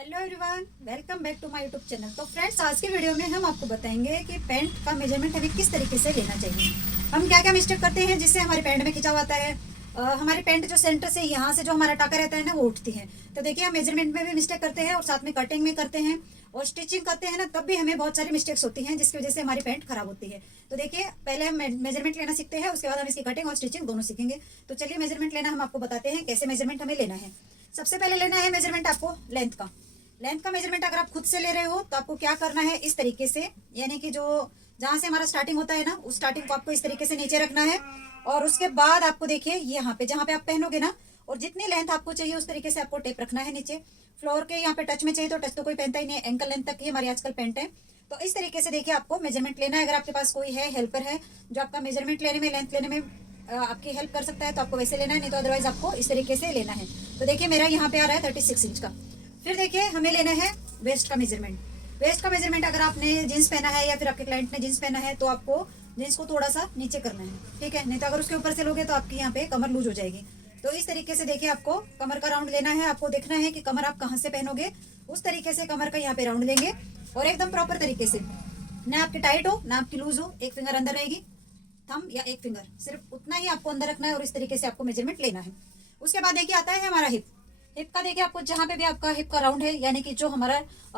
Hello everyone, welcome back to my YouTube channel. तो friends, आज की वीडियो में हम आपको बताएंगे कि पैंट का मेजरमेंट हमें किस तरीके से लेना चाहिए। हम क्या क्या मिस्टेक करते हैं जिससे हमारे पैंट में खिंचाव आता है। हमारी पैंट जो सेंटर से यहाँ से जो हमारा टाका रहता है ना, वो उठती है। तो देखिए, हम मेजरमेंट में भी मिस्टेक करते हैं और साथ में कटिंग में करते हैं और स्टिचिंग करते हैं ना, तब भी हमें बहुत सारी मिस्टेक्स होती हैं जिसकी वजह से हमारी पैंट खराब होती है। तो देखिए, पहले हम मेजरमेंट लेना सीखते हैं, उसके बाद हम इसकी कटिंग और स्टिचिंग दोनों सीखेंगे। तो चलिए मेजरमेंट लेना हम आपको बताते हैं कैसे मेजरमेंट हमें लेना है। सबसे पहले लेना है मेजरमेंट आपको लेंथ का। लेंथ का मेजरमेंट अगर आप खुद से ले रहे हो तो आपको क्या करना है, इस तरीके से, यानी कि जो जहां से हमारा स्टार्टिंग होता है ना, उस स्टार्टिंग को आपको इस तरीके से नीचे रखना है। और उसके बाद आपको देखिए यहाँ पे जहां पे आप पहनोगे ना, और जितनी लेंथ आपको चाहिए उस तरीके से आपको टेप रखना है नीचे। फ्लोर के यहाँ पे टच में चाहिए तो टच तो कोई पहनता ही नहीं है, एंकल लेंथ तक ही हमारी आजकल पैंट है। तो इस तरीके से देखिए आपको मेजरमेंट लेना है। अगर आपके पास कोई है, हेल्पर है जो आपका मेजरमेंट लेने में, लेंथ लेने में आपकी हेल्प कर सकता है, तो आपको वैसे लेना है, नहीं तो अदरवाइज आपको इस तरीके से लेना है। तो देखिए मेरा यहाँ पे आ रहा है 36 इंच का। फिर देखिए हमें लेना है वेस्ट का मेजरमेंट। वेस्ट का मेजरमेंट अगर आपने जींस पहना है या फिर आपके क्लाइंट ने जींस पहना है तो आपको जींस को थोड़ा सा नीचे करना है, ठीक है। नहीं तो अगर उसके ऊपर से लोगे तो आपकी यहाँ पे कमर लूज हो जाएगी। तो इस तरीके से देखिए आपको कमर का राउंड लेना है। आपको देखना है कि कमर आप कहाँ से पहनोगे, उस तरीके से कमर का यहाँ पे राउंड लेंगे और एकदम प्रॉपर तरीके से, ना आपकी टाइट हो ना आपकी लूज हो। एक फिंगर अंदर रहेगी, थंब या एक फिंगर, सिर्फ उतना ही आपको अंदर रखना है और इस तरीके से आपको मेजरमेंट लेना है। उसके बाद देखिए आता है हमारा हिप। हिप का देखिए आपको जहां पे भी आपका हिप का राउंड है, यानी कि जो हमारा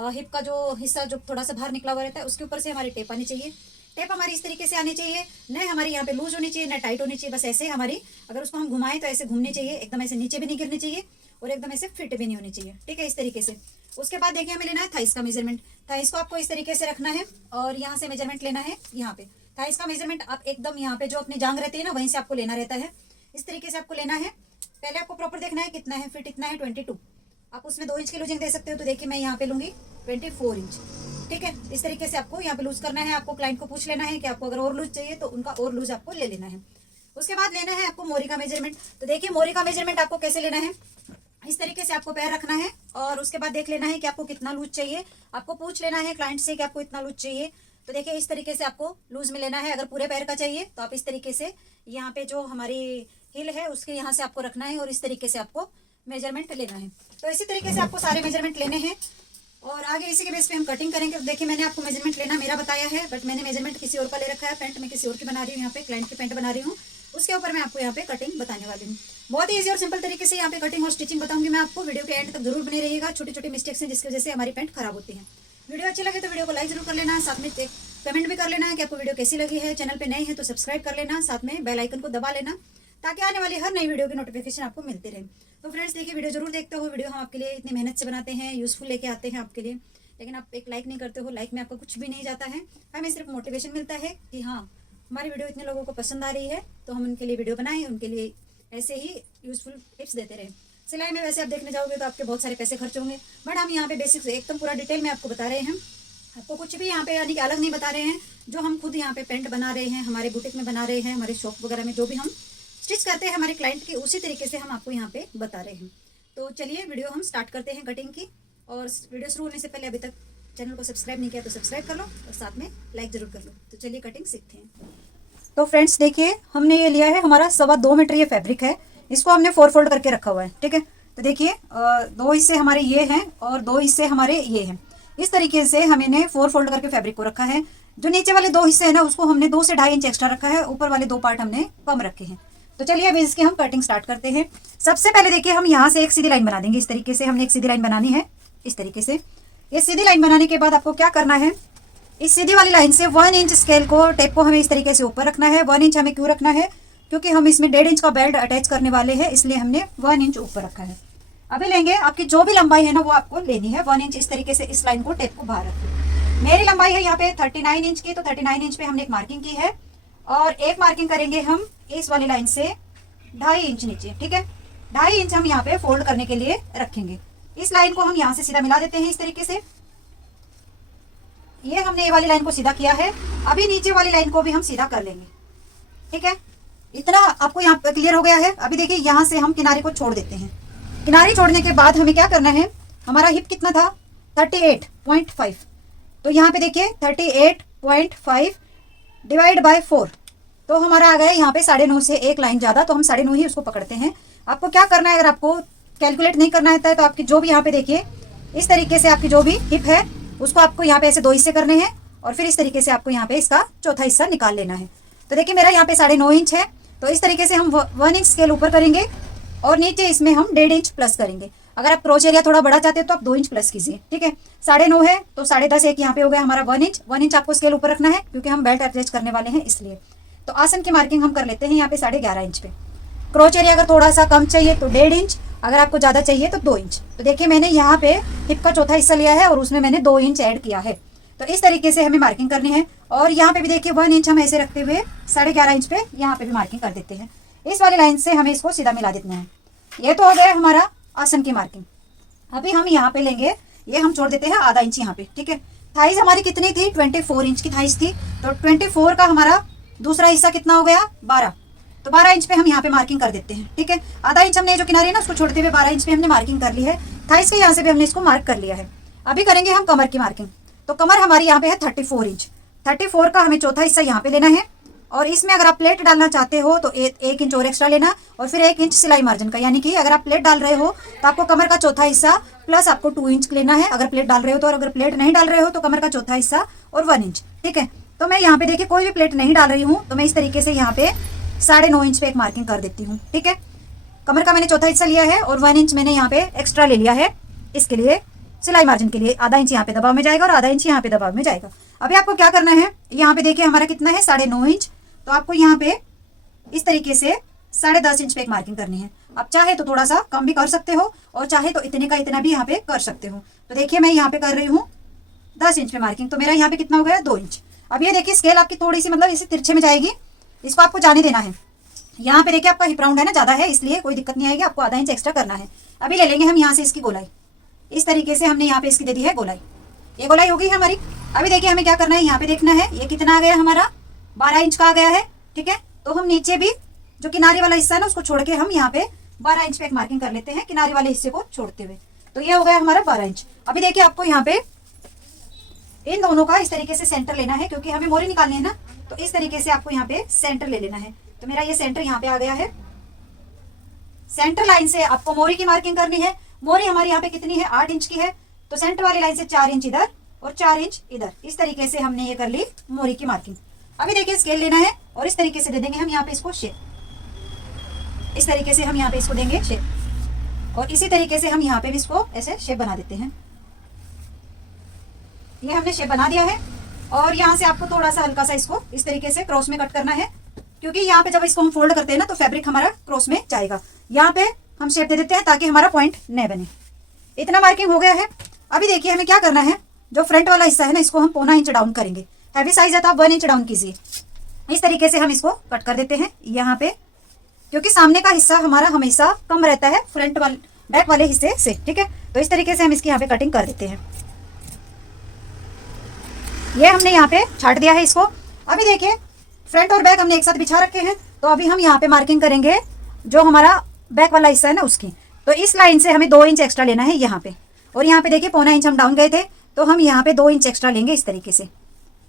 हिप का जो हिस्सा जो थोड़ा सा बाहर निकला हुआ रहता है, उसके ऊपर से हमारी टेप आनी चाहिए। टेप हमारी इस तरीके से आनी चाहिए, न हमारी यहाँ पे लूज होनी चाहिए न टाइट होनी चाहिए। बस ऐसे हमारी, अगर उसको हम घुमाएं तो ऐसे घूमनी चाहिए, एकदम ऐसे नीचे भी नहीं गिरनी चाहिए और एकदम ऐसे फिट भी नहीं होनी चाहिए, ठीक है, इस तरीके से। उसके बाद देखिए हमें लेना है थाइस का मेजरमेंट। थाइस को आपको इस तरीके से रखना है और यहाँ से मेजरमेंट लेना है। यहाँ पे थाइस का मेजरमेंट आप एकदम यहाँ पे जो अपनी जांग रहती है ना, वहीं से आपको लेना रहता है। इस तरीके से आपको लेना है। पहले आपको प्रॉपर देखना है कितना है, फिट इतना है 22। आप उसमें 2 इंच की लूजिंग दे सकते हो। तो देखिए मैं यहाँ पे लूंगी 24 इंच, ठीक है। इस तरीके से आपको यहाँ पे लूज करना है। आपको क्लाइंट को पूछ लेना है कि आपको अगर और लूज चाहिए तो उनका और लूज आपको ले लेना है। उसके बाद लेना है आपको मोरी का मेजरमेंट। तो देखिए मोरी का मेजरमेंट आपको कैसे लेना है, इस तरीके से आपको पैर रखना है और उसके बाद देख लेना है कि आपको कितना लूज चाहिए। आपको पूछ लेना है क्लाइंट से कि आपको इतना लूज चाहिए। तो देखिए इस तरीके से आपको लूज में लेना है। अगर पूरे पैर का चाहिए तो आप इस तरीके से यहाँ पे जो हमारी हिल है उसके यहाँ से आपको रखना है और इस तरीके से आपको मेजरमेंट लेना है। तो इसी तरीके से आपको सारे मेजरमेंट लेने हैं और आगे इसी के बेस पे हम कटिंग करेंगे। तो देखिए मैंने आपको मेजरमेंट लेना मेरा बताया है, बट मैंने मेजरमेंट किसी और का ले रखा है। पैंट मैं किसी और की बना रही हूँ, यहाँ पे क्लाइंट की पैंट बना रही हूँ, उसके ऊपर मैं आपको यहाँ पे कटिंग बताने वाली हूँ। बहुत ही ईजी और सिंपल तरीके से यहाँ पे कटिंग और स्टिचिंग बताऊंगी मैं आपको। वीडियो के एंड तक जरूर बने रहिएगा। छोटी छोटी मिस्टेक्स हैं जिसकी वजह से हमारी पैंट खराब होती है। वीडियो अच्छी लगे तो वीडियो को लाइक जरूर कर लेना, साथ में कमेंट भी कर लेना कि आपको वीडियो कैसी लगी है। चैनल पे नए हैं तो सब्सक्राइब कर लेना, साथ में बेल आइकन को दबा लेना ताकि आने वाली हर नई वीडियो की नोटिफिकेशन आपको मिलती रहे। तो फ्रेंड्स देखिए वीडियो जरूर देखते हो। वीडियो हम आपके लिए इतनी मेहनत से बनाते हैं, यूजफुल लेके आते हैं आपके लिए, लेकिन आप एक लाइक नहीं करते हो। लाइक में आपका कुछ भी नहीं जाता है, हमें सिर्फ मोटिवेशन मिलता है कि हाँ हमारी वीडियो इतने लोगों को पसंद आ रही है, तो हम उनके लिए वीडियो बनाएं, उनके लिए ऐसे ही यूजफुल टिप्स देते रहे। सिलाई में वैसे आप देखने जाओगे तो आपके बहुत सारे पैसे खर्च होंगे, बट हम यहाँ पे बेसिक्स एकदम पूरा डिटेल में आपको बता रहे हैं। आपको कुछ भी यहाँ पे यानी कि अलग नहीं बता रहे हैं। जो हम खुद यहाँ पे पेंट बना रहे हैं, हमारे बुटीक में बना रहे हैं, हमारे शॉप वगैरह में जो भी हम स्टिच करते हैं हमारे क्लाइंट की, उसी तरीके से हम आपको यहाँ पे बता रहे हैं। तो चलिए वीडियो हम स्टार्ट करते हैं कटिंग की। और वीडियो शुरू होने से पहले अभी तक चैनल को सब्सक्राइब नहीं किया तो सब्सक्राइब कर लो और साथ में लाइक जरूर कर लो। तो चलिए कटिंग सीखते हैं। तो फ्रेंड्स देखिए हमने ये लिया है हमारा 2.25 मीटर ये फैब्रिक है। इसको हमने 4 फोल्ड करके रखा हुआ है, ठीक है। तो देखिए 2 हिस्से हमारे ये हैं और 2 हिस्से हमारे ये हैं। इस तरीके से हमने 4 फोल्ड करके फैब्रिक को रखा है। जो नीचे वाले 2 हिस्से हैं ना, उसको हमने 2 से 2.5 इंच एक्स्ट्रा रखा है। ऊपर वाले 2 पार्ट हमने कम रखे हैं। तो चलिए अब इसकी हम कटिंग स्टार्ट करते हैं। सबसे पहले देखिए हम यहाँ से एक सीधी लाइन बना देंगे। इस तरीके से हमने एक सीधी लाइन बनानी है, इस तरीके से। ये सीधी लाइन बनाने के बाद आपको क्या करना है, इस सीधी वाली लाइन से 1 इंच स्केल को, टेप को हमें इस तरीके से ऊपर रखना है। 1 इंच हमें क्यों रखना है, क्योंकि हम इसमें 1.5 इंच का बेल्ट अटैच करने वाले हैं, इसलिए हमने 1 इंच ऊपर रखा है। अभी लेंगे आपकी जो भी लंबाई है ना वो आपको लेनी है 1 इंच। इस तरीके से इस लाइन को, टेप को बाहर रखें। मेरी लंबाई है यहाँ पे 39 इंच की, तो 39 इंच पे हमने एक मार्किंग की है और एक मार्किंग करेंगे हम इस वाली लाइन से 2.5 इंच नीचे, ठीक है। 2.5 इंच हम यहाँ पे फोल्ड करने के लिए रखेंगे। इस लाइन को हम यहाँ से सीधा मिला देते हैं इस तरीके से। ये हमने ये वाली लाइन को सीधा किया है। अभी नीचे वाली लाइन को भी हम सीधा कर लेंगे, ठीक है। इतना आपको यहाँ पे क्लियर हो गया है। अभी देखिए यहाँ से हम किनारे को छोड़ देते हैं। किनारे छोड़ने के बाद हमें क्या करना है, हमारा हिप कितना था 38.5, तो यहाँ पे देखिए 38.5 डिवाइड बाय 4, तो हमारा आ गया यहाँ पे 9.5 से एक लाइन ज्यादा, तो हम 9.5 ही उसको पकड़ते हैं। आपको क्या करना है, अगर आपको कैलकुलेट नहीं करना आता है तो आपकी जो भी यहाँ पे देखिए इस तरीके से आपकी जो भी हिप है उसको आपको यहाँ पे ऐसे 2 हिस्से करने हैं और फिर इस तरीके से आपको यहाँ पे इसका चौथा हिस्सा निकाल लेना है। तो देखिए मेरा यहाँ पे 9.5 इंच है, तो इस तरीके से हम 1 इंच स्केल ऊपर करेंगे और नीचे इसमें हम 1.5 इंच प्लस करेंगे। अगर आप क्रोच एरिया थोड़ा बड़ा चाहते हो तो आप 2 इंच प्लस कीजिए, ठीक है। 9.5 है तो 10.5 एक यहाँ पे हो गया हमारा 1 इंच आपको स्केल ऊपर रखना है क्योंकि हम बेल्ट अटैच करने वाले हैं इसलिए। तो आसन की मार्किंग हम कर लेते हैं यहाँ पे 11.5 इंच पे। क्रोच एरिया अगर थोड़ा सा कम चाहिए तो 1.5 इंच, अगर आपको ज़्यादा चाहिए तो 2 इंच। तो देखिए मैंने यहाँ पे हिप का चौथा हिस्सा लिया है और उसमें मैंने 2 इंच ऐड किया है। तो इस तरीके से हमें मार्किंग करनी है और यहाँ पे भी देखिए 1 इंच हम ऐसे रखते हुए 11.5 इंच पे यहाँ पे भी मार्किंग कर देते हैं। इस वाली लाइन से हमें इसको सीधा मिला देना है। ये तो हो गया हमारा आसन की मार्किंग। अभी हम यहाँ पे लेंगे, ये हम छोड़ देते हैं आधा इंच यहाँ पे, ठीक है। थाइस हमारी कितनी थी, 24 इंच की थाइस थी। तो 24 का हमारा दूसरा हिस्सा कितना हो गया, 12। तो 12 इंच पे हम यहाँ पे मार्किंग कर देते हैं, ठीक है। आधा इंच हमने जो किनारे है ना उसको छोड़ते हुए 12 इंच पे हमने मार्किंग कर ली है। थाइस के यहाँ से भी हमने इसको मार्क कर लिया है। अभी करेंगे हम कमर की मार्किंग। तो कमर हमारी यहाँ पे है 34 इंच। 34 का हमें चौथा हिस्सा यहाँ पे लेना है और इसमें अगर आप प्लेट डालना चाहते हो तो 1 इंच और एक्स्ट्रा लेना और फिर 1 इंच सिलाई मार्जिन का, यानी कि अगर आप प्लेट डाल रहे हो तो आपको कमर का चौथा हिस्सा प्लस आपको 2 इंच लेना है अगर प्लेट डाल रहे हो तो, और अगर प्लेट नहीं डाल रहे हो तो कमर का चौथा हिस्सा और 1 इंच, ठीक है। तो मैं यहाँ पे देखिए कोई भी प्लेट नहीं डाल रही हूँ तो मैं इस तरीके से यहाँ पे 9.5 इंच पे एक मार्किंग कर देती हूँ, ठीक है। कमर का मैंने चौथा हिस्सा लिया है और 1 इंच मैंने यहाँ पे एक्स्ट्रा ले लिया है इसके लिए, सिलाई मार्जिन के लिए। आधा इंच यहाँ पे दबाव में जाएगा और आधा इंच यहाँ पे दबाव में जाएगा। अभी आपको क्या करना है, यहाँ पे देखिए हमारा कितना है 9.5 इंच। तो आपको यहाँ पे इस तरीके से 10.5 इंच पे एक मार्किंग करनी है। आप चाहे तो थोड़ा सा कम भी कर सकते हो और चाहे तो इतने का इतना भी यहाँ पे कर सकते हो। तो देखिए मैं यहाँ पे कर रही हूँ 10 इंच पे मार्किंग। तो मेरा यहाँ पे कितना हो गया, 2 इंच। अब ये देखिए स्केल आपकी थोड़ी सी मतलब इसे तिरछे में जाएगी, इसको आपको जाने देना है। यहाँ पे देखिए आपका हिप राउंड है ना ज्यादा है, इसलिए कोई दिक्कत नहीं आएगी, आपको आधा इंच एक्स्ट्रा करना है। अभी ले लेंगे हम यहाँ से इसकी गोलाई। इस तरीके से हमने यहाँ पे इसकी दे दी है गोलाई। ये गोलाई होगी हमारी। अभी देखिए हमें क्या करना है, यहाँ पे देखना है ये कितना आ गया हमारा, 12 इंच का आ गया है, ठीक है। तो हम नीचे भी जो किनारे वाला हिस्सा है ना उसको छोड़ के हम यहाँ पे 12 इंच पे एक मार्किंग कर लेते हैं किनारे वाले हिस्से को छोड़ते हुए। तो ये हो गया हमारा 12 इंच। अभी देखिए आपको यहाँ पे इन दोनों का इस तरीके से सेंटर लेना है क्योंकि हमें मोरी निकालनी है ना, तो इस तरीके से आपको यहाँ पे सेंटर ले लेना है। तो मेरा ये सेंटर यहाँ पे आ गया है। सेंटर लाइन से आपको मोरी की मार्किंग करनी है। मोरी हमारी यहाँ पे कितनी है, 8 इंच की है। तो सेंटर वाली लाइन से 4 इंच इधर और 4 इंच इधर, इस तरीके से हमने ये कर ली मोरी की मार्किंग। अभी देखिए स्केल लेना है और इस तरीके से दे देंगे हम यहाँ पे इसको शेप। इस तरीके से हम यहाँ पे इसको देंगे शेप और इसी तरीके से हम यहाँ पे भी इसको ऐसे शेप बना देते हैं। ये हमने शेप बना दिया है और यहाँ से आपको थोड़ा सा हल्का सा इसको इस तरीके से क्रॉस में कट करना है क्योंकि यहाँ पे जब इसको हम फोल्ड करते हैं ना तो फैब्रिक हमारा क्रॉस में जाएगा। यहाँ पे हम शेप दे देते हैं ताकि हमारा पॉइंट न बने। इतना मार्किंग हो गया है। अभी देखिए हमें क्या करना है, जो फ्रंट वाला हिस्सा है ना इसको हम 0.25 इंच डाउन करेंगे। हैवी साइज है तो आप 1 इंच डाउन कीजिए। इस तरीके से हम इसको कट कर देते हैं यहाँ पे, क्योंकि सामने का हिस्सा हमारा हमेशा कम रहता है फ्रंट वाले बैक वाले हिस्से से, ठीक है। तो इस तरीके से हम इसकी यहाँ पे कटिंग कर देते हैं। ये हमने यहाँ पे छाट दिया है इसको। अभी देखिए फ्रंट और बैक हमने एक साथ बिछा रखे हैं। तो अभी हम यहाँ पे मार्किंग करेंगे जो हमारा बैक वाला हिस्सा है ना उसकी। तो इस लाइन से हमें 2 इंच एक्स्ट्रा लेना है यहाँ पे, और यहाँ पे देखिए 0.25 इंच हम डाउन गए थे तो हम यहाँ पे 2 इंच एक्स्ट्रा लेंगे इस तरीके से,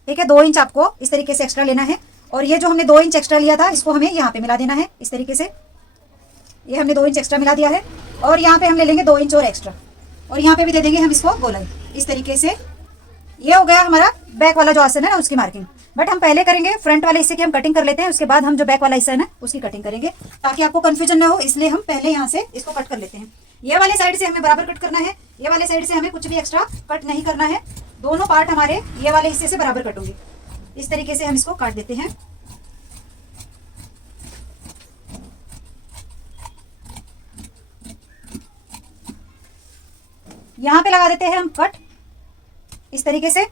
ठीक है। 2 इंच आपको इस तरीके से एक्स्ट्रा लेना है और ये जो हमने 2 इंच एक्स्ट्रा लिया था इसको हमें यहाँ पे मिला देना है इस तरीके से। ये हमने 2 इंच एक्स्ट्रा मिला दिया है और यहाँ पे हम ले लेंगे 2 इंच और एक्स्ट्रा और यहाँ पे भी दे देंगे हम इसको गोलाई इस तरीके से। ये हो गया हमारा बैक वाला जो आसन है ना उसकी मार्किंग। बट हम पहले करेंगे फ्रंट वाले हिस्से की हम कटिंग कर लेते हैं, उसके बाद हम जो बैक वाला हिस्सा है ना उसकी कटिंग करेंगे ताकि आपको कंफ्यूजन ना हो, इसलिए हम पहले यहाँ से इसको कट कर लेते हैं। ये वाले साइड से हमें बराबर कट करना है, ये वाले साइड से हमें कुछ भी एक्स्ट्रा कट नहीं करना है। दोनों पार्ट हमारे ये वाले हिस्से से बराबर कटूंगे। इस तरीके से हम इसको काट देते हैं। यहाँ पे लगा देते हैं हम कट इस तरीके से।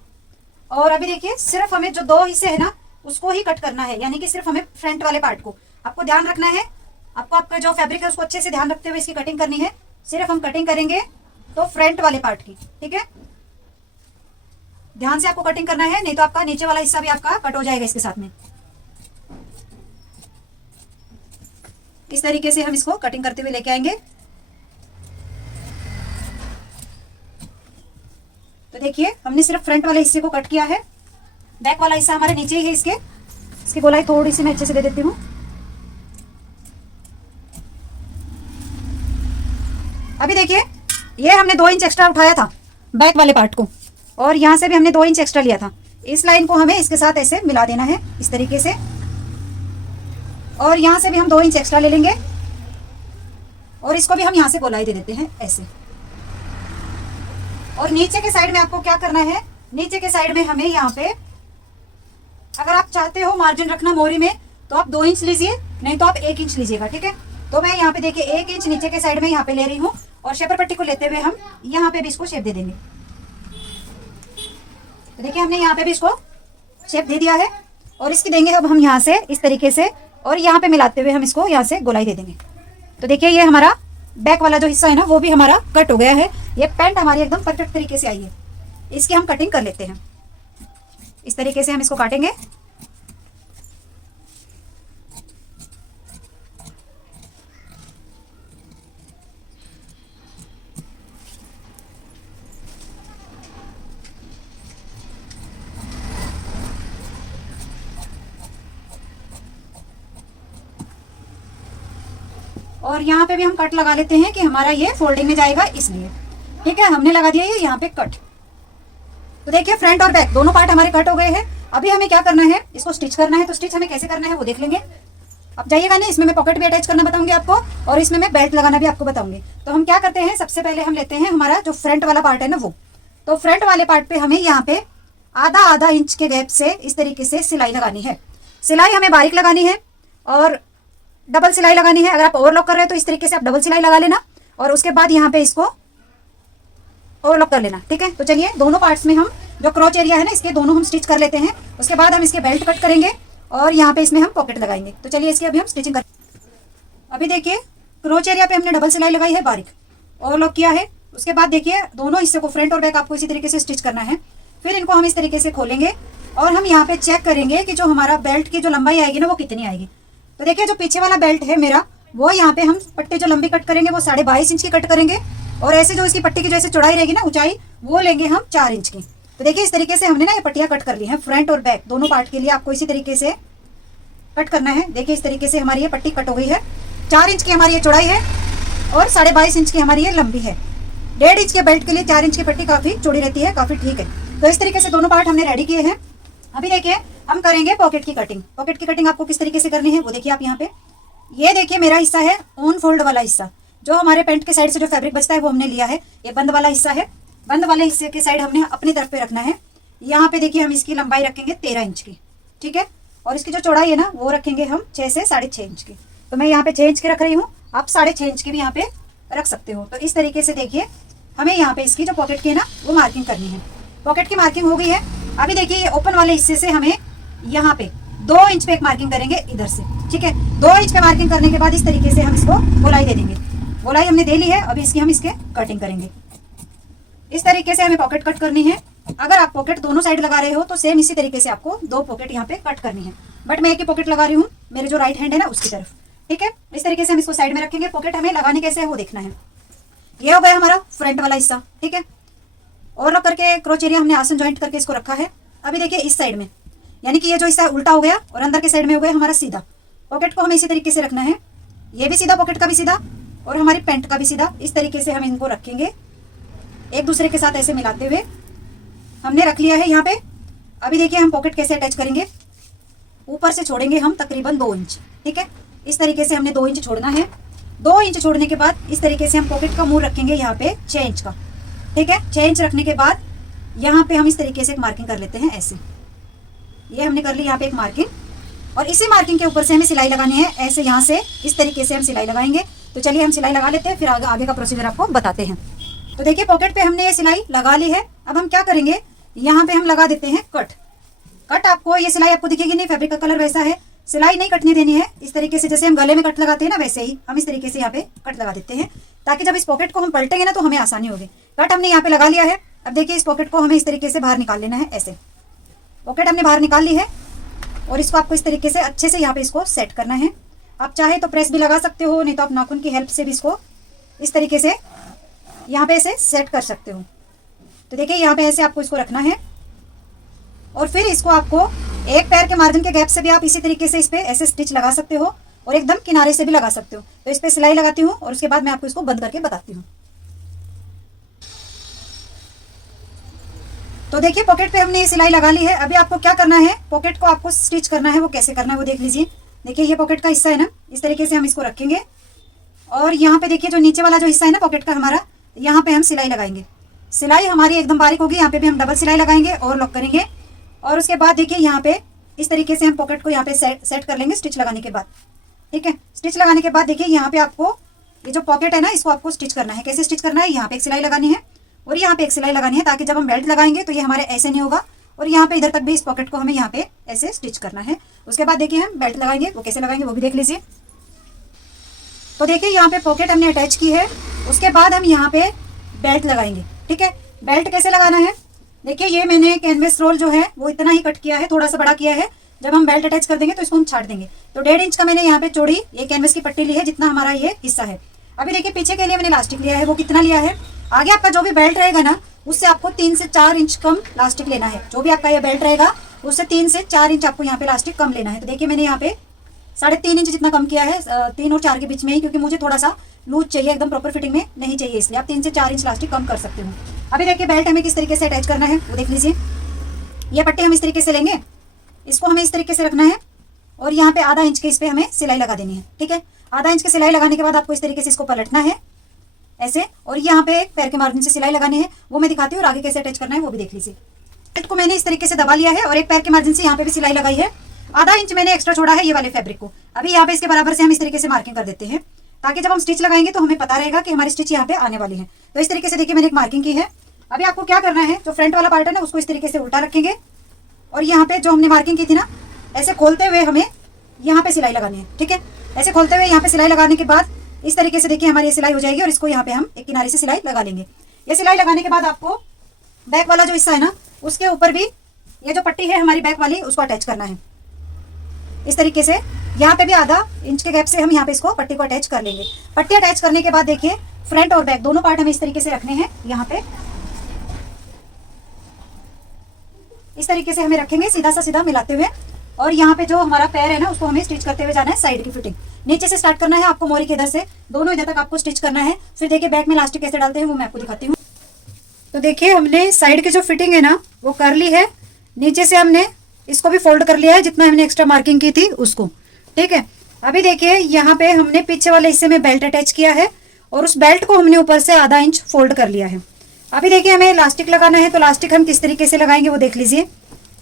और अभी देखिए सिर्फ हमें जो 2 हिस्से है ना उसको ही कट करना है, यानी कि सिर्फ हमें फ्रंट वाले पार्ट को आपको ध्यान रखना है। आपको आपका जो फैब्रिक है उसको अच्छे से ध्यान रखते हुए इसकी कटिंग करनी है। सिर्फ हम कटिंग करेंगे तो फ्रंट वाले पार्ट की, ठीक है। ध्यान से आपको कटिंग करना है, नहीं तो आपका नीचे वाला हिस्सा भी आपका कट हो जाएगा इसके साथ में। इस तरीके से हम इसको कटिंग करते हुए लेके आएंगे। तो देखिए हमने सिर्फ फ्रंट वाले हिस्से को कट किया है, बैक वाला हिस्सा हमारे नीचे ही है। इसकी गोलाई थोड़ी सी मैं अच्छे से दे देती हूँ। अभी देखिए ये हमने 2 इंच एक्स्ट्रा उठाया था, बैक वाले पार्ट को, और यहाँ से भी हमने 2 इंच एक्स्ट्रा लिया था। इस लाइन को हमें इसके साथ ऐसे मिला देना है इस तरीके से, और यहाँ से भी हम 2 इंच एक्स्ट्रा ले लेंगे और इसको भी हम यहाँ से गोलाई दे देते हैं ऐसे। और नीचे के साइड में आपको क्या करना है, नीचे के साइड में हमें यहाँ पे, अगर आप चाहते हो मार्जिन रखना मोरी में तो आप 2 इंच लीजिए, नहीं तो आप 1 इंच लीजिएगा, ठीक है। तो मैं यहाँ पे देखिए 1 इंच नीचे के साइड में यहाँ पे ले रही हूँ, और शेपर पट्टी को लेते हुए हम यहाँ पे भी इसको शेप दे देंगे। तो देखिए हमने यहाँ पे भी इसको शेप दे दिया है, और इसकी देंगे अब हम यहाँ से इस तरीके से, और यहाँ पे मिलाते हुए हम इसको यहाँ से गोलाई दे देंगे। तो देखिए ये हमारा बैक वाला जो हिस्सा है ना वो भी हमारा कट हो गया है। ये पैंट हमारी एकदम परफेक्ट तरीके से आई है। इसकी हम कटिंग कर लेते हैं। इस तरीके से हम इसको काटेंगे। और यहाँ पे भी हम कट लगा लेते हैं कि हमारा ये फोल्डिंग में जाएगा इसलिए, ठीक है। हमने लगा दिया ये यहाँ पे कट। तो देखिए फ्रंट और बैक दोनों पार्ट हमारे कट हो गए हैं। अभी हमें क्या करना है, इसको स्टिच करना है। तो स्टिच हमें कैसे करना है वो देख लेंगे। अब जाइएगा नहीं, इसमें मैं पॉकेट भी अटैच करना बताऊंगी आपको, और इसमें मैं बेल्ट लगाना भी आपको बताऊंगी। तो हम क्या करते हैं, सबसे पहले हम लेते हैं हमारा जो फ्रंट वाला पार्ट है ना वो। तो फ्रंट वाले पार्ट पे हमें यहाँ पे आधा इंच के गैप से इस तरीके से सिलाई लगानी है। सिलाई हमें बारीक लगानी है और डबल सिलाई लगानी है। अगर आप ओवरलॉक कर रहे हैं तो इस तरीके से आप डबल सिलाई लगा लेना, और उसके बाद यहाँ पे इसको ओवरलॉक कर लेना, ठीक है। तो चलिए दोनों पार्ट्स में हम जो क्रॉच एरिया है ना इसके दोनों हम स्टिच कर लेते हैं। उसके बाद हम इसके बेल्ट कट करेंगे और यहाँ पे इसमें हम पॉकेट लगाएंगे। तो चलिए इसकी अभी हम स्टिचिंग कर। अभी देखिए क्रॉच एरिया पे हमने डबल सिलाई लगाई है, बारीक ओवरलॉक किया है। उसके बाद देखिए दोनों हिस्से को फ्रंट और बैक आपको इसी तरीके से स्टिच करना है। फिर इनको हम इस तरीके से खोलेंगे और हम यहाँ पे चेक करेंगे कि जो हमारा बेल्ट की जो लंबाई आएगी ना वो कितनी आएगी। तो देखिए जो पीछे वाला बेल्ट है मेरा, वो यहाँ पे हम पट्टी जो लंबी कट करेंगे वो 22.5 इंच की कट करेंगे, और ऐसे जो इसकी पट्टी की जैसे चौड़ाई रहेगी ना ऊंचाई, वो लेंगे हम 4 इंच की। तो देखिए इस तरीके से हमने ना ये पट्टियां कट कर ली हैं फ्रंट और बैक दोनों पार्ट के लिए। आपको इसी तरीके से कट करना है। देखिए इस तरीके से हमारी ये पट्टी कट हो गई है। 4 इंच की हमारी ये चौड़ाई है और 22.5 इंच की हमारी ये लंबी है। 1.5 इंच के बेल्ट के लिए 4 इंच की पट्टी काफी चौड़ी रहती है, काफी ठीक है। तो इस तरीके से दोनों पार्ट हमने रेडी किए हैं। अभी देखिए हम करेंगे पॉकेट की कटिंग। पॉकेट की कटिंग आपको किस तरीके से करनी है वो देखिए आप यहाँ पे। ये देखिए मेरा हिस्सा है ऑन फोल्ड वाला हिस्सा, जो हमारे पैंट के साइड से जो फैब्रिक बचता है वो हमने लिया है। ये बंद वाला हिस्सा है। बंद वाले हिस्से के साइड हमने अपनी तरफ पे रखना है। यहाँ पे देखिए हम इसकी लंबाई रखेंगे 13 इंच की, ठीक है। और इसकी जो चौड़ाई है ना वो रखेंगे हम 6 से 6.5 इंच की। तो मैं यहाँ पे 6 इंच की रख रही हूँ, आप 6.5 इंच की भी यहाँ पे रख सकते हो। तो इस तरीके से देखिए हमें यहाँ पे इसकी जो पॉकेट की है ना वो मार्किंग करनी है। पॉकेट की मार्किंग हो गई है। अभी देखिए ये ओपन वाले हिस्से से हमें यहाँ पे 2 इंच पे एक मार्किंग करेंगे इधर से, ठीक है। 2 इंच पे मार्किंग करने के बाद इस तरीके से हम इसको गोलाई दे देंगे। गोलाई हमने दे ली है। अभी इसकी हम इसके कटिंग करेंगे। इस तरीके से हमें पॉकेट कट करनी है। अगर आप पॉकेट दोनों साइड लगा रहे हो तो सेम इसी तरीके से आपको 2 पॉकेट यहाँ पे कट करनी है। बट मैं एक ही पॉकेट लगा रही हूँ, मेरे जो राइट हैंड है ना उसकी तरफ, ठीक है। इस तरीके से हम इसको साइड में रखेंगे। पॉकेट हमें लगाने कैसे है वो देखना है। ये हो गया हमारा फ्रंट वाला हिस्सा, ठीक है। ओवरलॉक करके क्रोच एरिया हमने आसन ज्वाइंट करके इसको रखा है। अभी देखिए इस साइड में, यानी कि ये जो हिस्सा उल्टा हो गया और अंदर के साइड में हो गया हमारा सीधा। पॉकेट को हमें इसी तरीके से रखना है। ये भी सीधा, पॉकेट का भी सीधा और हमारी पैंट का भी सीधा। इस तरीके से हम इनको रखेंगे एक दूसरे के साथ ऐसे मिलाते हुए। हमने रख लिया है यहाँ पे। अभी देखिए हम पॉकेट कैसे अटैच करेंगे। ऊपर से छोड़ेंगे हम तकरीबन 2 इंच, ठीक है। इस तरीके से हमने 2 इंच छोड़ना है। 2 इंच छोड़ने के बाद इस तरीके से हम पॉकेट का मुंह रखेंगे यहाँ पे 6 इंच का, ठीक है। 6 इंच रखने के बाद यहाँ पे हम इस तरीके से एक मार्किंग कर लेते हैं ऐसे। ये हमने कर ली यहाँ पे एक मार्किंग, और इसी मार्किंग के ऊपर से हमें सिलाई लगानी है ऐसे। यहाँ से इस तरीके से हम सिलाई लगाएंगे। तो चलिए हम सिलाई लगा लेते हैं, फिर आगे का प्रोसीजर आपको बताते हैं। तो देखिए पॉकेट पे हमने ये सिलाई लगा ली है। अब हम क्या करेंगे, यहाँ पे हम लगा देते हैं कट। कट आपको ये सिलाई आपको दिखेगी नहीं, फैब्रिक का कलर वैसा है। सिलाई नहीं कटने देनी है। इस तरीके से जैसे हम गले में कट लगाते हैं ना वैसे ही हम इस तरीके से यहाँ पे कट लगा देते हैं, ताकि जब इस पॉकेट को हम पलटेंगे ना तो हमें आसानी होगी। कट हमने यहाँ पे लगा लिया है। अब देखिए इस पॉकेट को हमें इस तरीके से बाहर निकाल लेना है ऐसे। पॉकेट हमने बाहर निकाल ली है और इसको आपको इस तरीके से अच्छे से यहाँ पे इसको सेट करना है। आप चाहे तो प्रेस भी लगा सकते हो, नहीं तो आप नाखून की हेल्प से भी इसको इस तरीके से यहाँ पे ऐसे सेट कर सकते हो। तो देखिए यहाँ पे ऐसे आपको इसको रखना है, और फिर इसको आपको एक पैर के मार्जिन के गैप से भी आप इसी तरीके से इस पे ऐसे स्टिच लगा सकते हो, और एकदम किनारे से भी लगा सकते हो। तो इस पे सिलाई लगाती हूँ और उसके बाद मैं आपको इसको बंद करके बताती हूँ। तो देखिए पॉकेट पे हमने ये सिलाई लगा ली है। अभी आपको क्या करना है, पॉकेट को आपको स्टिच करना है। वो कैसे करना है वो देख लीजिए। देखिए ये पॉकेट का हिस्सा है ना, इस तरीके से हम इसको रखेंगे और यहाँ पे देखिए जो नीचे वाला जो हिस्सा है ना पॉकेट का हमारा, यहाँ पे हम सिलाई लगाएंगे। सिलाई हमारी एकदम बारीक होगी, यहाँ पे भी हम डबल सिलाई लगाएंगे और लॉक करेंगे। और उसके बाद देखिए यहाँ पे इस तरीके से हम पॉकेट को यहाँ पे सेट कर लेंगे स्टिच लगाने के बाद। ठीक है, स्टिच लगाने के बाद देखिए यहाँ पे आपको ये जो पॉकेट है ना इसको आपको स्टिच करना है। कैसे स्टिच करना है, यहाँ पे एक सिलाई लगानी है और यहाँ पे एक सिलाई लगानी है, ताकि जब हम बेल्ट लगाएंगे तो ये हमारे ऐसे नहीं होगा। और यहाँ पे इधर तक भी इस पॉकेट को हमें यहाँ पे ऐसे स्टिच करना है। उसके बाद देखिए हम बेल्ट लगाएंगे, वो कैसे लगाएंगे वो भी देख लीजिए। तो देखिए यहाँ पे पॉकेट हमने अटैच की है, उसके बाद हम यहाँ पे बेल्ट लगाएंगे। ठीक है, बेल्ट कैसे लगाना है, देखिए ये मैंने कैनवस रोल जो है वो इतना ही कट किया है, थोड़ा सा बड़ा किया है। जब हम बेल्ट अटैच कर देंगे तो इसको हम छाट देंगे। तो 1.5 इंच का मैंने यहाँ पे चौड़ी ये कैनवस की पट्टी ली है, जितना हमारा ये हिस्सा है। अभी देखिए पीछे के लिए मैंने इलास्टिक लिया है, वो कितना लिया है, आगे आपका जो भी बेल्ट रहेगा ना उससे आपको 3 से 4 इंच कम इलास्टिक लेना है। जो भी आपका ये बेल्ट रहेगा उससे 3 से 4 इंच आपको यहाँ पे इलास्टिक कम लेना है। तो देखिए मैंने यहाँ पे 3.5 इंच जितना कम किया है, 3 और 4 के बीच में ही, क्योंकि मुझे थोड़ा सा लूज चाहिए, एकदम प्रॉपर फिटिंग में नहीं चाहिए, इसलिए आप 3 से 4 इंच इलास्टिक कम कर सकते हो। अभी देखिए बेल्ट हमें किस तरीके से अटैच करना है वो देख लीजिए। ये पट्टी हम इस तरीके से लेंगे, इसको हमें इस तरीके से रखना है और यहाँ पे आधा इंच के इस पे हमें सिलाई लगा देनी है। ठीक है, आधा इंच की सिलाई लगाने के बाद आपको इस तरीके से इसको पलटना है ऐसे, और यहाँ पे एक पैर के मार्जिन से सिलाई लगानी है, वो मैं दिखाती हूँ और आगे कैसे अटैच करना है वो भी देख लीजिए। बेल्ट को मैंने इस तरीके से दबा लिया है और एक पैर के मार्जिन से यहाँ पे भी सिलाई लगाई है। आधा इंच मैंने एक्स्ट्रा छोड़ा है ये वाले फैब्रिक को। अभी यहाँ पे इसके बराबर से हम इस तरीके से मार्किंग कर देते हैं, ताकि जब हम स्टिच लगाएंगे तो हमें पता रहेगा कि हमारी स्टिच यहाँ पे आने वाली है। तो इस तरीके से देखिए मैंने एक मार्किंग की है। अभी आपको क्या करना है, जो फ्रंट वाला पार्ट है ना उसको इस तरीके से उल्टा रखेंगे और यहाँ पे जो हमने मार्किंग की थी ना ऐसे खोलते हुए हमें यहाँ पे सिलाई लगानी है। ठीक है, ऐसे खोलते हुए यहाँ पे सिलाई लगाने के बाद इस तरीके से देखिए हमारी ये सिलाई हो जाएगी और इसको यहाँ पे हम एक किनारे से सिलाई लगा लेंगे। ये सिलाई लगाने के बाद आपको बैक वाला जो हिस्सा है ना उसके ऊपर भी ये जो पट्टी है हमारी बैक वाली उसको अटैच करना है इस तरीके से। यहाँ पे भी आधा इंच के गैप से हम यहाँ पे इसको पट्टी को अटैच कर लेंगे। पट्टी अटैच करने के बाद देखिए फ्रंट और बैक दोनों पार्ट हमें इस तरीके से रखने हैं। यहाँ पे इस तरीके से हमें रखेंगे सीधा सा सीधा मिलाते हुए, और यहाँ पे जो हमारा पैर है ना उसको हमें स्टिच करते हुए जाना है। साइड की फिटिंग नीचे से स्टार्ट करना है आपको, मोरी के इधर से दोनों इधर तक आपको स्टिच करना है। फिर देखिए बैक में इलास्टिक कैसे डालते हैं वो मैं आपको दिखाती हूँ। तो देखिए हमने साइड की जो फिटिंग है ना वो कर ली है, नीचे से हमने इसको भी फोल्ड कर लिया है जितना हमने एक्स्ट्रा मार्किंग की थी उसको। ठीक है, अभी देखिए यहाँ पे हमने पीछे वाले हिस्से में बेल्ट अटैच किया है और उस बेल्ट को हमने ऊपर से आधा इंच फोल्ड कर लिया है। अभी देखिए हमें इलास्टिक लगाना है, तो इलास्टिक हम किस तरीके से लगाएंगे वो देख लीजिए।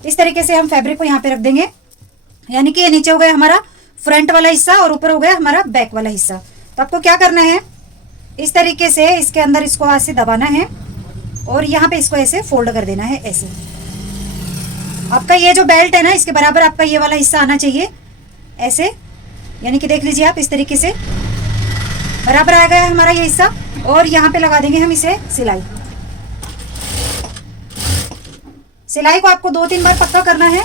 इस तरीके से हम फैब्रिक को यहाँ पे रख देंगे, यानी कि ये नीचे हो गया हमारा फ्रंट वाला हिस्सा और ऊपर हो गया हमारा बैक वाला हिस्सा। तो आपको क्या करना है, इस तरीके से इसके अंदर इसको हाथ से दबाना है और यहाँ पे इसको ऐसे फोल्ड कर देना है ऐसे। आपका ये जो बेल्ट है ना इसके बराबर आपका ये वाला हिस्सा आना चाहिए ऐसे, यानी कि देख लीजिए आप इस तरीके से बराबर आ गया है हमारा ये हिस्सा। और यहाँ पे लगा देंगे हम इसे सिलाई। सिलाई को आपको 2-3 बार पक्का करना है।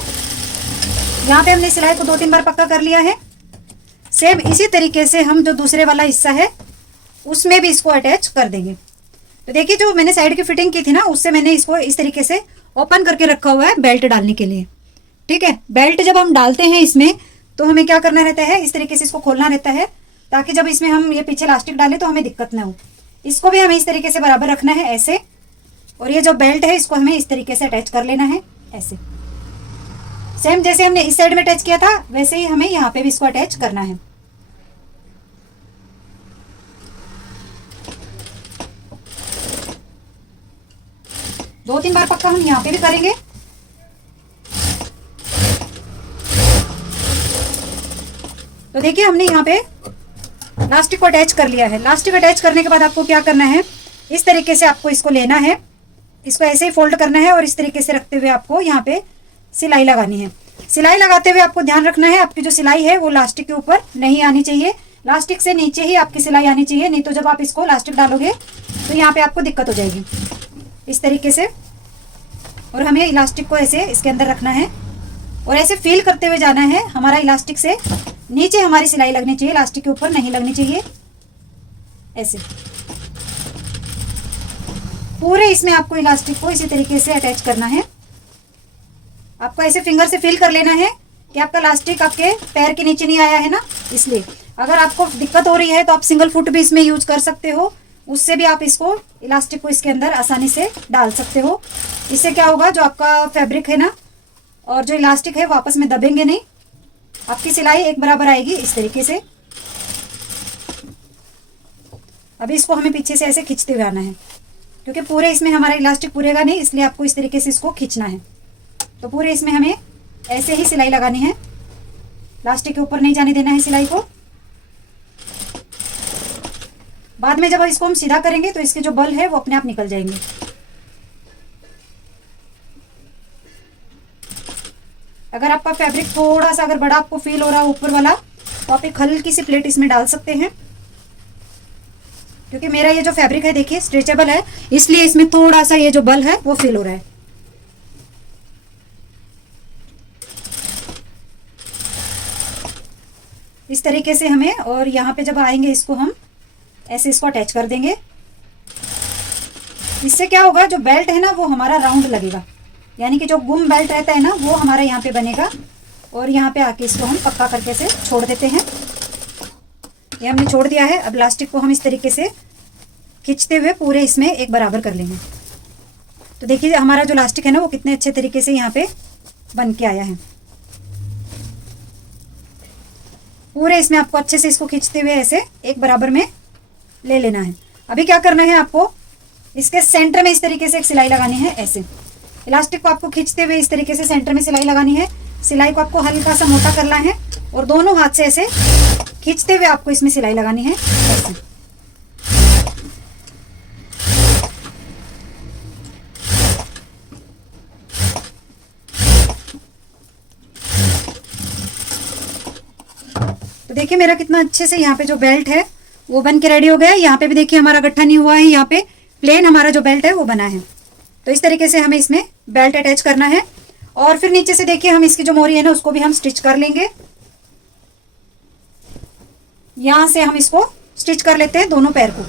यहाँ पे हमने सिलाई को 2-3 बार पक्का कर लिया है। सेम इसी तरीके से हम जो दूसरे वाला हिस्सा है उसमें भी इसको अटैच कर देंगे। तो देखिए जो मैंने साइड की फिटिंग की थी ना उससे मैंने इसको इस तरीके से ओपन करके रखा हुआ है बेल्ट डालने के लिए। ठीक है, बेल्ट जब हम डालते हैं इसमें तो हमें क्या करना रहता है, इस तरीके से इसको खोलना रहता है, ताकि जब इसमें हम ये पीछे इलास्टिक डालें तो हमें दिक्कत ना हो। इसको भी हमें इस तरीके से बराबर रखना है ऐसे, और ये जो बेल्ट है इसको हमें इस तरीके से अटैच कर लेना है ऐसे। सेम जैसे हमने इस साइड में अटैच किया था वैसे ही हमें यहाँ पे भी इसको अटैच करना है। दो 3 बार पक्का हम यहाँ पे भी करेंगे। तो देखिए हमने यहाँ पे लास्टिक को अटैच कर लिया है। लास्टिक अटैच करने के बाद आपको क्या करना है, इस तरीके से आपको इसको लेना है, इसको ऐसे ही फोल्ड करना है और इस तरीके से रखते हुए आपको यहाँ पे सिलाई लगानी है। सिलाई लगाते हुए आपको ध्यान रखना है आपकी जो सिलाई है वो लास्टिक के ऊपर नहीं आनी चाहिए, लास्टिक से नीचे ही आपकी सिलाई आनी चाहिए, नहीं तो जब आप इसको लास्टिक डालोगे तो यहाँ पे आपको दिक्कत हो जाएगी। इस तरीके से, और हमें इलास्टिक को ऐसे इसके अंदर रखना है और ऐसे फील करते हुए जाना है। हमारा इलास्टिक से नीचे हमारी सिलाई लगनी चाहिए, इलास्टिक के ऊपर नहीं लगनी चाहिए। ऐसे पूरे इसमें आपको इलास्टिक को इसी तरीके से अटैच करना है। आपको ऐसे फिंगर से फील कर लेना है कि आपका इलास्टिक आपके पैर के नीचे नहीं आया है ना, इसलिए अगर आपको दिक्कत हो रही है तो आप सिंगल फुट भी इसमें यूज कर सकते हो, उससे भी आप इसको इलास्टिक को इसके अंदर आसानी से डाल सकते हो। इससे क्या होगा, जो आपका फैब्रिक है ना और जो इलास्टिक है वो आपस में दबेंगे नहीं, आपकी सिलाई एक बराबर आएगी इस तरीके से। अभी इसको हमें पीछे से ऐसे खींचते हुए आना है, क्योंकि पूरे इसमें हमारा इलास्टिक पूरेगा नहीं, इसलिए आपको इस तरीके से इसको खींचना है। तो पूरे इसमें हमें ऐसे ही सिलाई लगानी है, इलास्टिक के ऊपर नहीं जाने देना है सिलाई को। बाद में जब इसको हम सीधा करेंगे तो इसके जो बल है वो अपने आप निकल जाएंगे। अगर आपका फैब्रिक थोड़ा सा अगर बड़ा आपको फील हो रहा है ऊपर वाला, तो आप एक हल्की सी प्लेट इसमें डाल सकते हैं, क्योंकि मेरा ये जो फैब्रिक है देखिए स्ट्रेचेबल है, इसलिए इसमें थोड़ा सा ये जो बल है वो फील हो रहा है। इस तरीके से हमें, और यहाँ पे जब आएंगे इसको हम ऐसे इसको अटैच कर देंगे। इससे क्या होगा, जो बेल्ट है ना वो हमारा राउंड लगेगा, यानी कि जो गुम बेल्ट रहता है ना वो हमारा यहाँ पे बनेगा। और यहाँ पे आके इसको हम पक्का करके से छोड़ देते हैं। ये हमने छोड़ दिया है। अब इलास्टिक को हम इस तरीके से खींचते हुए पूरे इसमें एक बराबर कर लेंगे। तो देखिए हमारा जो इलास्टिक है ना वो कितने अच्छे तरीके से यहाँ पे बन के आया है। पूरे इसमें आपको अच्छे से इसको खींचते हुए ऐसे एक बराबर में ले लेना है। अभी क्या करना है, आपको इसके सेंटर में इस तरीके से एक सिलाई लगानी है। ऐसे इलास्टिक को आपको खींचते हुए इस तरीके से सेंटर में सिलाई लगानी है। सिलाई को आपको हल्का सा मोटा करना है और दोनों हाथ से ऐसे खींचते हुए आपको इसमें सिलाई लगानी है ऐसे। तो देखिए मेरा कितना अच्छे से यहाँ पे जो बेल्ट है वो बन के रेडी हो गया है। यहाँ पे भी देखिए हमारा गट्ठा नहीं हुआ है, यहाँ पे प्लेन हमारा जो बेल्ट है वो बना है। तो इस तरीके से हमें इसमें बेल्ट अटैच करना है। और फिर नीचे से देखिए हम इसकी जो मोरी है ना उसको भी हम स्टिच कर लेंगे। यहां से हम इसको स्टिच कर लेते हैं दोनों पैर को।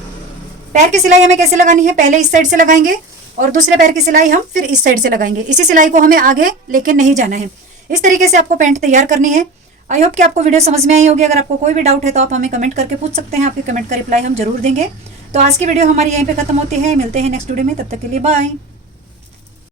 पैर की सिलाई हमें कैसे लगानी है, पहले इस साइड से लगाएंगे और दूसरे पैर की सिलाई हम फिर इस साइड से लगाएंगे। इसी सिलाई को हमें आगे लेके नहीं जाना है। इस तरीके से आपको पैंट तैयार करनी है। आई होप कि आपको वीडियो समझ में आई होगी। अगर आपको कोई भी डाउट है तो आप हमें कमेंट करके पूछ सकते हैं, आपके कमेंट का रिप्लाई हम जरूर देंगे। तो आज की वीडियो हमारी यहीं पे खत्म होती है। मिलते हैं नेक्स्ट वीडियो में, तब तक के लिए बाय।